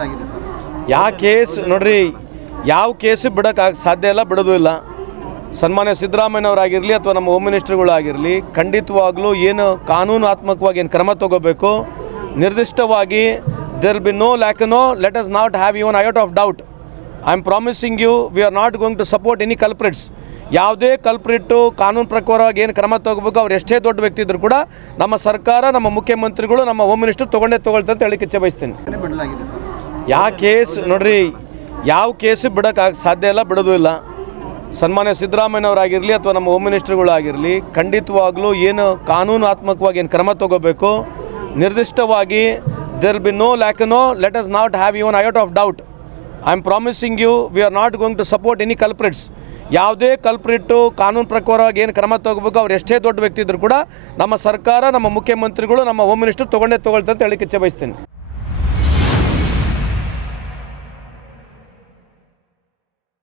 ಬಿಡಲಾಗಿದೆ ಸರ್? ಯಾವ ಕೇಸ್ ನೋಡ್ರಿ, ಯಾವ ಕೇಸು ಬಿಡೋಕ್ಕೆ ಸಾಧ್ಯ ಇಲ್ಲ, ಬಿಡೋದು ಇಲ್ಲ. ಸನ್ಮಾನ್ಯ ಸಿದ್ದರಾಮಯ್ಯನವರಾಗಿರಲಿ ಅಥವಾ ನಮ್ಮ ಹೋಮ್ ಮಿನಿಸ್ಟ್ರುಗಳಾಗಿರಲಿ ಖಂಡಿತವಾಗ್ಲೂ ಏನು ಕಾನೂನಾತ್ಮಕವಾಗಿ ಏನು ಕ್ರಮ ತಗೋಬೇಕು ನಿರ್ದಿಷ್ಟವಾಗಿ there will be no lack, no, let us not have even iota of doubt. I am promising you we are not going to support any culprits. ಯಾವುದೇ ಕಲ್ಪ್ರಿಟ್ಟು ಕಾನೂನು ಪ್ರಕಾರವಾಗಿ ಏನು ಕ್ರಮ ತಗೋಬೇಕು ಅವ್ರು ಎಷ್ಟೇ ದೊಡ್ಡ ವ್ಯಕ್ತಿ ಇದ್ದರೂ ಕೂಡ ನಮ್ಮ ಸರ್ಕಾರ, ನಮ್ಮ ಮುಖ್ಯಮಂತ್ರಿಗಳು, ನಮ್ಮ ಹೋಮ್ ಮಿನಿಸ್ಟರ್ ತೊಗೊಳ್ತಾರೆ ಅಂತ ಹೇಳಿಕ್ಕೆ ಇಚ್ಛೆ ಬಯಸ್ತೀನಿ. ಬಿಡಲಾಗಿದೆ ಸರ್? ಯಾವ ಕೇಸ್ ನೋಡ್ರಿ, ಯಾವ ಕೇಸು ಬಿಡೋಕ್ಕೆ ಸಾಧ್ಯ ಇಲ್ಲ, ಬಿಡೋದು ಇಲ್ಲ. ಸನ್ಮಾನ್ಯ ಸಿದ್ದರಾಮಯ್ಯನವರಾಗಿರಲಿ ಅಥವಾ ನಮ್ಮ ಹೋಮ್ ಮಿನಿಸ್ಟ್ರುಗಳಾಗಿರಲಿ ಖಂಡಿತವಾಗ್ಲೂ ಏನು ಕಾನೂನಾತ್ಮಕವಾಗಿ ಏನು ಕ್ರಮ ತಗೋಬೇಕು ನಿರ್ದಿಷ್ಟವಾಗಿ there will be no lack, no, let us not have even iota of doubt. I am promising you we are not going to support any culprits. ಯಾವುದೇ ಕಲ್ಪ್ರಿಟ್ಟು ಕಾನೂನು ಪ್ರಕಾರವಾಗಿ ಏನು ಕ್ರಮ ತಗೋಬೇಕು ಅವ್ರು ಎಷ್ಟೇ ದೊಡ್ಡ ವ್ಯಕ್ತಿ ಇದ್ದರೂ ಕೂಡ ನಮ್ಮ ಸರ್ಕಾರ, ನಮ್ಮ ಮುಖ್ಯಮಂತ್ರಿಗಳು, ನಮ್ಮ ಹೋಮ್ ಮಿನಿಸ್ಟರ್ ತೊಗೊಳ್ತಾರೆ ಅಂತ ಹೇಳಿಕ್ಕೆ ಇಚ್ಛೆ ಬಯಸ್ತೀನಿ.